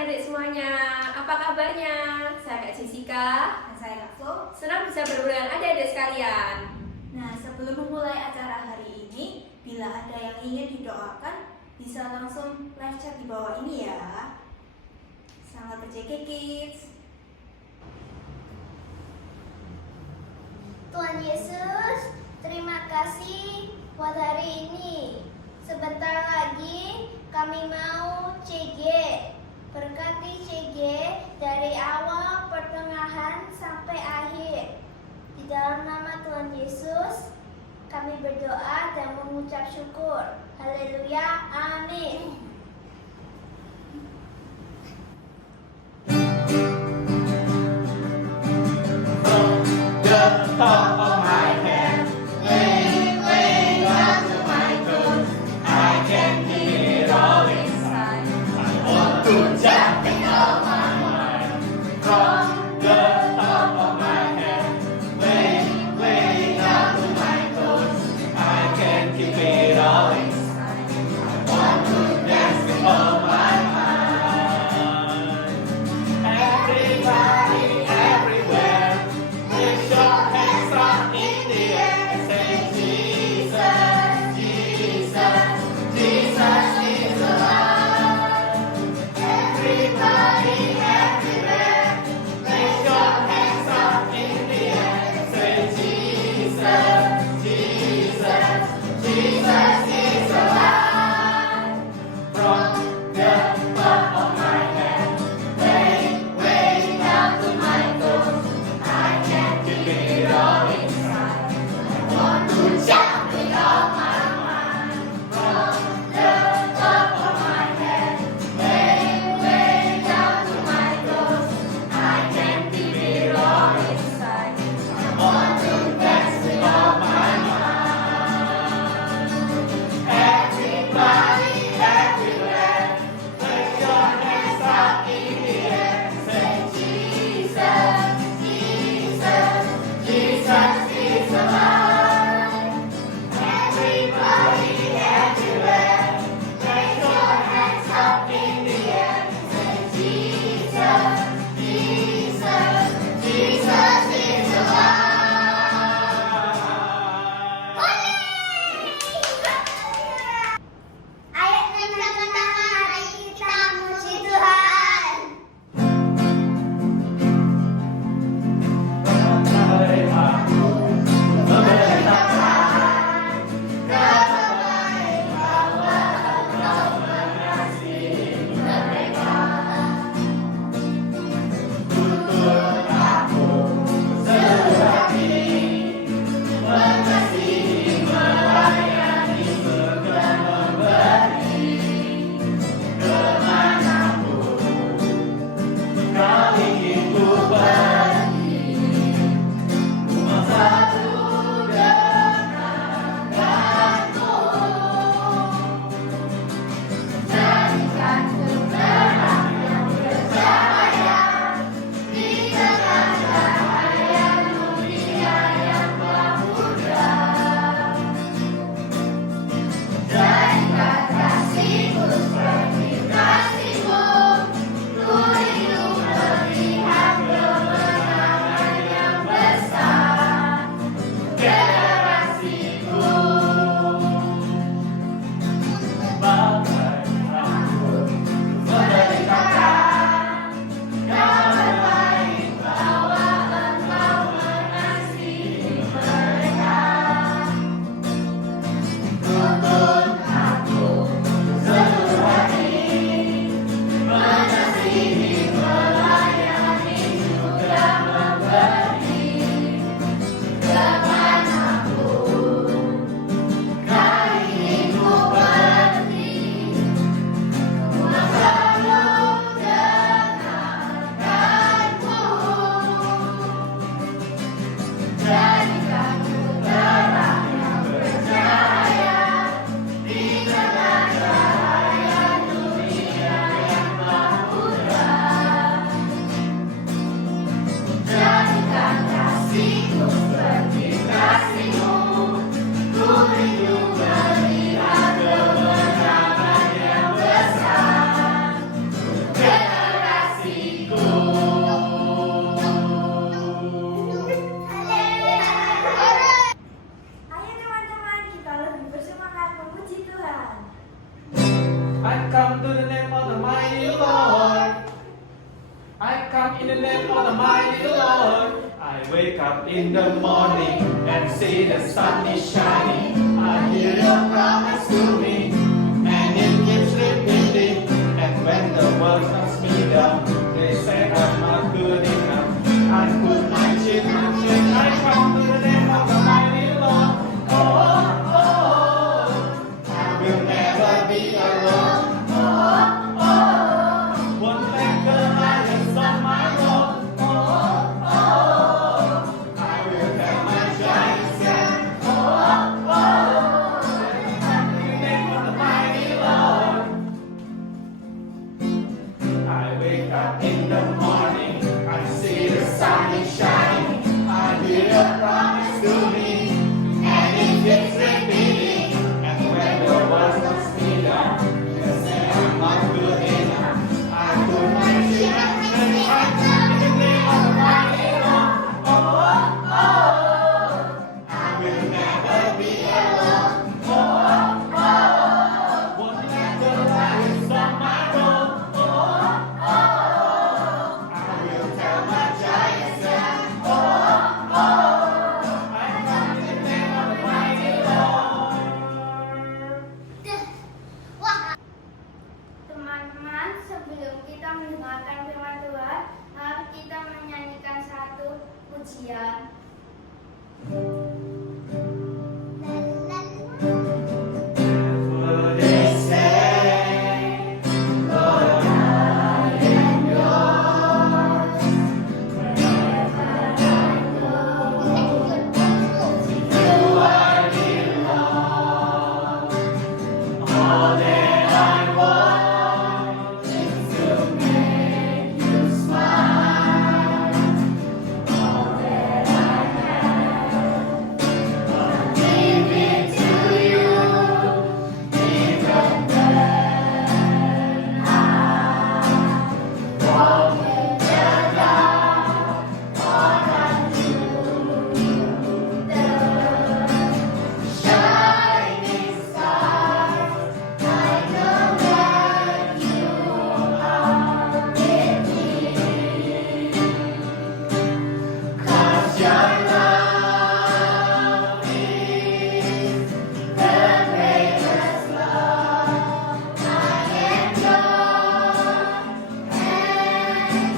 adik-adik semuanya. Apa kabarnya? Saya Kak Jessica. Dan saya Kak Flo. Senang bisa bertemu dengan adik-adik sekalian. Nah, sebelum memulai acara hari ini, bila ada yang ingin didoakan, bisa langsung live chat di bawah ini ya. Selamat PJK Kids. Tuhan Yesus, terima kasih buat hari ini. Sebentar lagi kami mau CG. Berkati CG dari awal, pertengahan, sampai akhir. Di dalam nama Tuhan Yesus, kami berdoa dan mengucap syukur. Haleluya, amin. The top of my head, way down to my toes. I can hear it all inside. I want to jump in all my mind. From the top of my head, way down to my toes. I can keep it all inside. I want to dance. I come to the name of the mighty Lord. I come in the name of the mighty Lord. I wake up in the morning and see the sun is shining. I hear your promise to me, and it keeps repeating. And when the world knocks me down, they say I'm not good enough. I put my chin up and I come to the name of the mighty Lord. Oh, oh, oh, I will never be alone. Oh, oh, oh, won't let the lions on my road. Oh, oh, oh, I will tell my giants that. Oh, oh, oh, I'm in the name of the mighty Lord. I wake up in the morning, I see the sun is shining. I hear a promise to me, and it keeps repeating. And when the world knocks me down, they say I'm not good enough. I put my chin up and I come in the name of the mighty Lord. Oh, oh, oh, I will never be alone. Oh, oh, oh, won't let the lions on my road. Oh, oh, I will tell my giants that. Oh, oh, I come in the name of the mighty Lord. Wah. Teman-teman, sebelum kita mendengarkan firman Tuhan, mari kita menyanyikan satu pujian. Whatever they say, Lord, I am yours. Wherever I go, to you I belong. All that I want is to make you smile. All that I have, I'll give it to you. Even when I walk in the dark, all I do, the shining stars, I know that you are with me. 'Cause your love is the greatest love I enjoy, and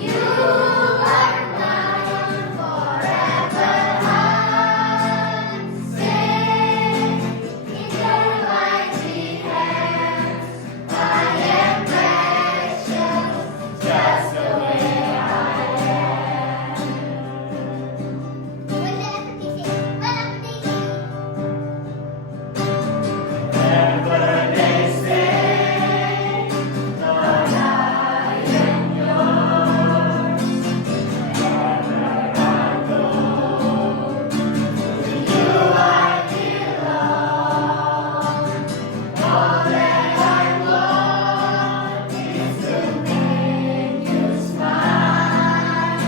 you are mine forever. I'm safe in your mighty hands. I am precious, just the way I am. Whatever they say, Lord, I am yours. Wherever I go, to you I belong. All that I want is to make you smile.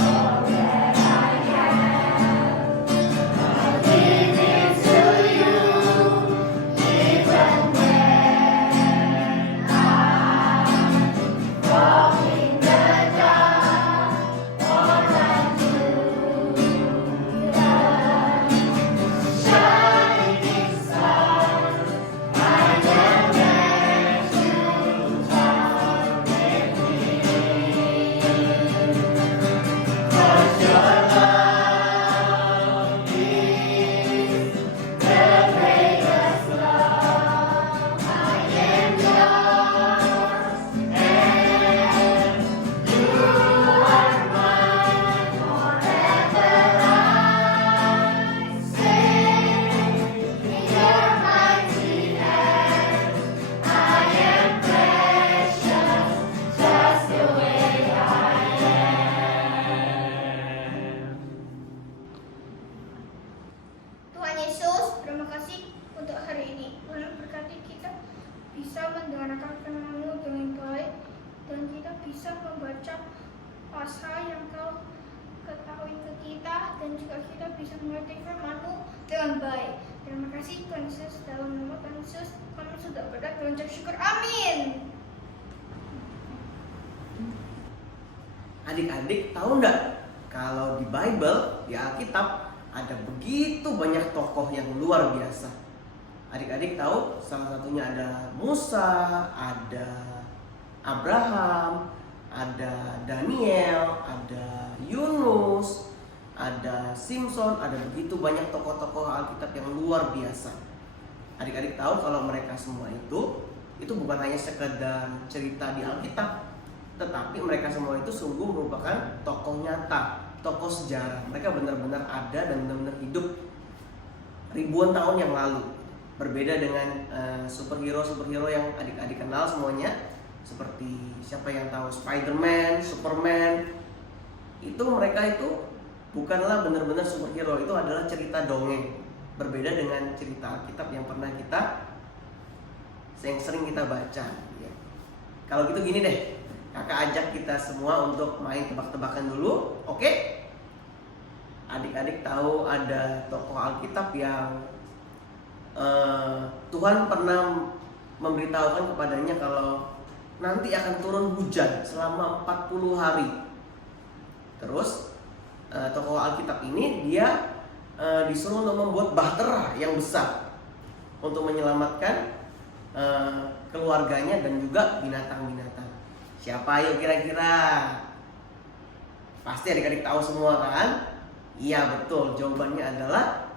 All that I have, I'll give it to you. Even when I walk in the dark, all I do, the shining stars, I know that you are with me. 'Cause your love is the greatest love. I am yours, and you are mine forever. I'm safe in your mighty hands. I am precious, just the way I am. Tuhan Yesus, terima kasih untuk hari ini. Tuhan berkati kita bisa mendengarkan firman-Mu dengan baik, dan kita bisa membaca pasal yang Kau ketahui ke kita, dan juga kita bisa mengerti firman-Mu dengan baik. Terima kasih Tuhan Yesus, dalam nama Tuhan Yesus kami sudah berdoa dan ucap syukur. Amin. Adik-adik tahu nggak kalau di Bible, di Alkitab ada begitu banyak tokoh yang luar biasa. Adik-adik tahu salah satunya ada Musa, ada Abraham, ada Daniel, ada Yunus, ada Simpson, ada begitu banyak tokoh-tokoh Alkitab yang luar biasa. Adik-adik tahu kalau mereka semua itu bukan hanya sekedar cerita di Alkitab, tetapi mereka semua itu sungguh merupakan tokoh nyata, tokoh sejarah. Mereka benar-benar ada dan benar-benar hidup ribuan tahun yang lalu. Berbeda dengan superhero yang adik-adik kenal semuanya, seperti siapa yang tahu Spider-Man, Superman. Mereka itu bukanlah benar-benar superhero, itu adalah cerita dongeng. Berbeda dengan cerita Alkitab yang pernah yang sering kita baca. Ya. Kalau gitu gini deh, kakak ajak kita semua untuk main tebak-tebakan dulu, oke? Adik-adik tahu ada tokoh Alkitab yang Tuhan pernah memberitahukan kepadanya kalau nanti akan turun hujan selama 40 hari. Terus tokoh Alkitab ini dia disuruh untuk membuat bahtera yang besar untuk menyelamatkan keluarganya dan juga binatang-binatang. Siapa ayo kira-kira? Pasti adik-adik tahu semua kan? Iya betul, jawabannya adalah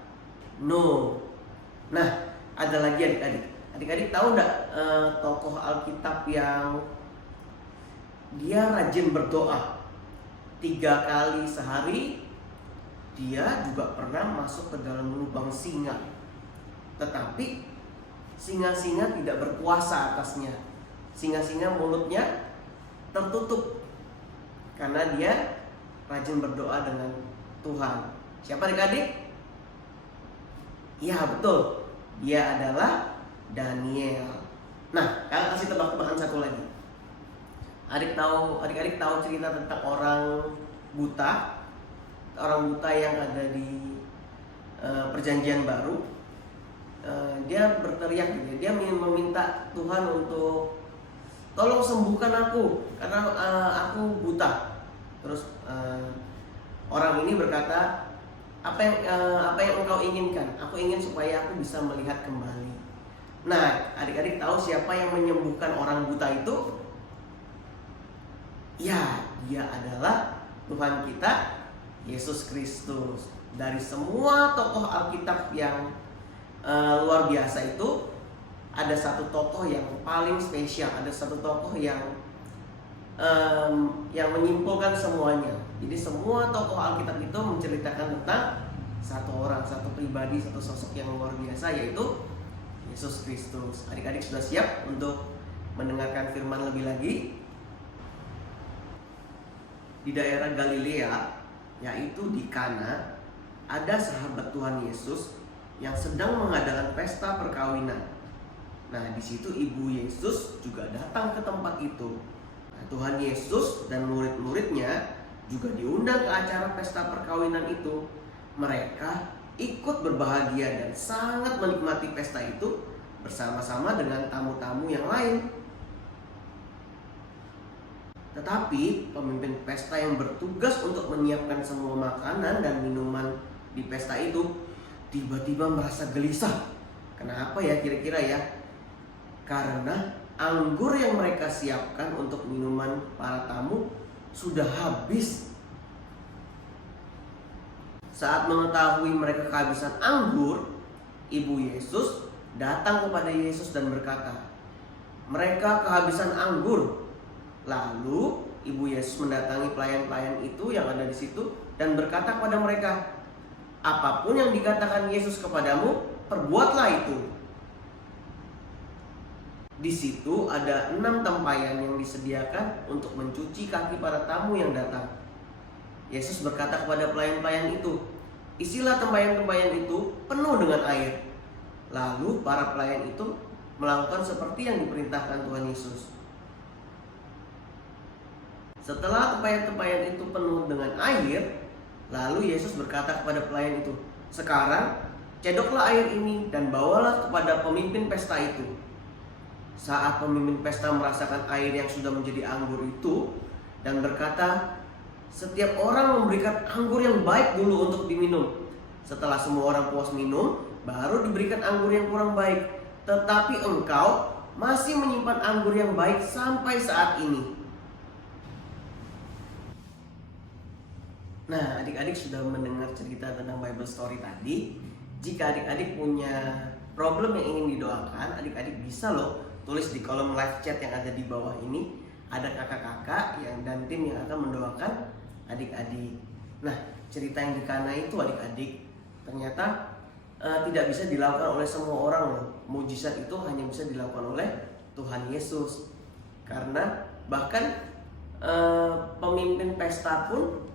no. Nah, ada lagi adik-adik. Adik-adik tahu nggak tokoh Alkitab yang dia rajin berdoa 3 kali sehari? Dia juga pernah masuk ke dalam lubang singa. Tetapi singa-singa tidak berkuasa atasnya. Singa-singa mulutnya tertutup karena dia rajin berdoa dengan Tuhan. Siapa adik-adik? Ya betul, dia adalah Daniel. Nah, kakak kasih tebak-tebakan satu lagi. Adik-adik tahu cerita tentang orang buta yang ada di Perjanjian Baru. Dia berteriak gitu. Dia meminta Tuhan untuk tolong sembuhkan aku karena aku buta. Terus orang ini berkata, apa yang engkau inginkan? Aku ingin supaya aku bisa melihat kembali. Nah, adik-adik tahu siapa yang menyembuhkan orang buta itu? Ya, dia adalah Tuhan kita Yesus Kristus. Dari semua tokoh Alkitab yang luar biasa itu, ada satu tokoh yang paling spesial, ada satu tokoh yang menyimpulkan semuanya. Jadi semua tokoh Alkitab itu menceritakan tentang satu orang, satu pribadi, satu sosok yang luar biasa, yaitu Yesus Kristus. Adik-adik sudah siap untuk mendengarkan firman lebih lagi? Di daerah Galilea, yaitu di Kana, ada sahabat Tuhan Yesus yang sedang mengadakan pesta perkawinan. Nah, di situ ibu Yesus juga datang ke tempat itu. Nah, Tuhan Yesus dan murid-muridnya juga diundang ke acara pesta perkawinan itu. Mereka ikut berbahagia dan sangat menikmati pesta itu bersama-sama dengan tamu-tamu yang lain. Tetapi pemimpin pesta yang bertugas untuk menyiapkan semua makanan dan minuman di pesta itu tiba-tiba merasa gelisah. Kenapa ya kira-kira ya? Karena anggur yang mereka siapkan untuk minuman para tamu sudah habis. Saat mengetahui mereka kehabisan anggur, ibu Yesus datang kepada Yesus dan berkata, "Mereka kehabisan anggur." Lalu ibu Yesus mendatangi pelayan-pelayan itu yang ada di situ dan berkata kepada mereka, "Apapun yang dikatakan Yesus kepadamu, perbuatlah itu." Di situ ada 6 tempayan yang disediakan untuk mencuci kaki para tamu yang datang. Yesus berkata kepada pelayan-pelayan itu, "Isilah tempayan-tempayan itu penuh dengan air." Lalu para pelayan itu melakukan seperti yang diperintahkan Tuhan Yesus. Setelah tempayan-tempayan itu penuh dengan air, lalu Yesus berkata kepada pelayan itu, "Sekarang cedoklah air ini dan bawalah kepada pemimpin pesta itu. Saat pemimpin pesta merasakan air yang sudah menjadi anggur itu dan berkata, setiap orang memberikan anggur yang baik dulu untuk diminum. Setelah semua orang puas minum, baru diberikan anggur yang kurang baik. Tetapi engkau masih menyimpan anggur yang baik sampai saat ini. Nah, adik-adik sudah mendengar cerita tentang Bible story tadi. Jika adik-adik punya problem yang ingin didoakan, adik-adik bisa loh tulis di kolom live chat yang ada di bawah ini. Ada kakak-kakak dan tim yang akan mendoakan adik-adik. Nah, cerita yang di Kana itu adik-adik ternyata tidak bisa dilakukan oleh semua orang loh. Mujizat itu hanya bisa dilakukan oleh Tuhan Yesus. Karena bahkan pemimpin pesta pun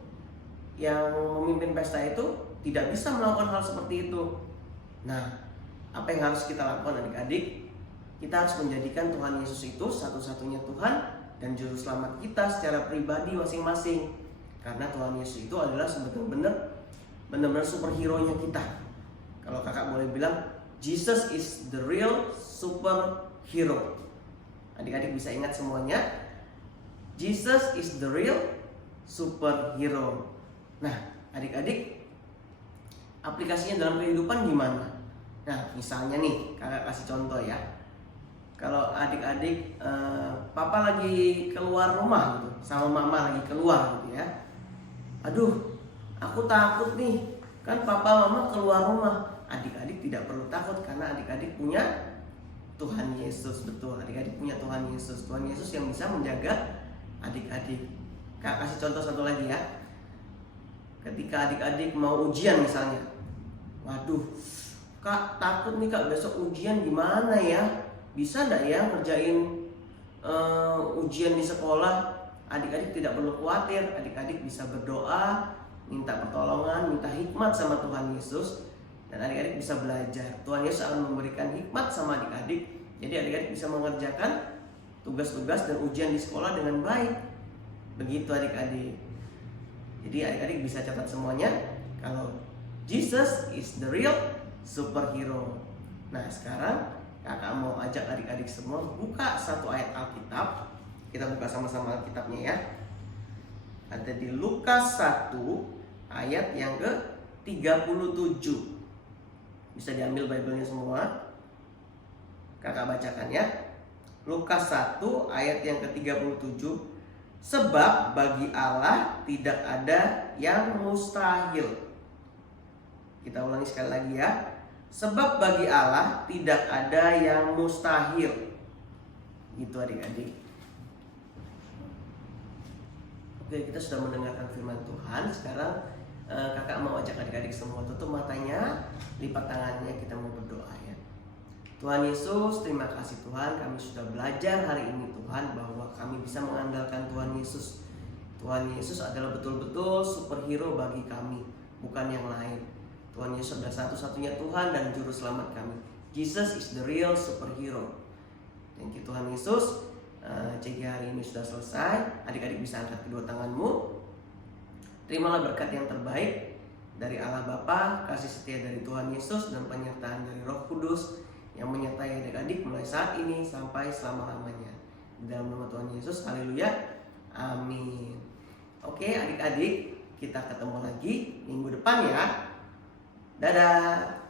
yang memimpin pesta itu tidak bisa melakukan hal seperti itu. Nah, apa yang harus kita lakukan adik-adik? Kita harus menjadikan Tuhan Yesus itu satu-satunya Tuhan dan juru selamat kita secara pribadi masing-masing. Karena Tuhan Yesus itu adalah benar-benar superhero-nya kita. Kalau kakak boleh bilang, Jesus is the real superhero. Adik-adik bisa ingat semuanya. Jesus is the real superhero. Nah, adik-adik, aplikasinya dalam kehidupan gimana? Nah, misalnya nih, kakak kasih contoh ya. Kalau adik-adik, papa lagi keluar rumah gitu, sama mama lagi keluar gitu ya. Aduh, aku takut nih, kan papa mama keluar rumah. Adik-adik tidak perlu takut karena adik-adik punya Tuhan Yesus. Betul, adik-adik punya Tuhan Yesus. Tuhan Yesus yang bisa menjaga adik-adik. Kak kasih contoh satu lagi ya. Ketika adik-adik mau ujian misalnya, waduh, kak takut nih kak besok ujian gimana ya? Bisa nggak ya ngerjain ujian di sekolah? Adik-adik tidak perlu khawatir, adik-adik bisa berdoa, minta pertolongan, minta hikmat sama Tuhan Yesus, dan adik-adik bisa belajar. Tuhan Yesus akan memberikan hikmat sama adik-adik, jadi adik-adik bisa mengerjakan tugas-tugas dan ujian di sekolah dengan baik. Begitu adik-adik. Jadi adik-adik bisa catat semuanya, kalau Jesus is the real superhero. Nah, sekarang kakak mau ajak adik-adik semua buka satu ayat Alkitab. Kita buka sama-sama Alkitabnya ya. Ada di Lukas 1 ayat yang ke-37. Bisa diambil Bible-nya semua. Kakak bacakan ya. Lukas 1 ayat yang ke-37. Sebab bagi Allah tidak ada yang mustahil. Kita ulangi sekali lagi ya. Sebab bagi Allah tidak ada yang mustahil. Gitu adik-adik. Oke, kita sudah mendengarkan firman Tuhan. Sekarang kakak mau ajak adik-adik semua tutup matanya, lipat tangannya, kita mau berdoa ya. Tuhan Yesus, terima kasih Tuhan, kami sudah belajar hari ini Tuhan bahwa kami bisa mengandalkan Tuhan Yesus. Tuhan Yesus adalah betul-betul superhero bagi kami, bukan yang lain. Tuhan Yesus adalah satu-satunya Tuhan dan juru selamat kami. Jesus is the real superhero. Thank you Tuhan Yesus. CG hari ini sudah selesai. Adik-adik bisa angkat kedua tanganmu. Terimalah berkat yang terbaik dari Allah Bapa, kasih setia dari Tuhan Yesus, dan penyertaan dari Roh Kudus yang menyertai adik-adik mulai saat ini sampai selama-lamanya. Di dalam nama Tuhan Yesus, haleluya, amin. Oke adik-adik, kita ketemu lagi minggu depan ya. Dadah.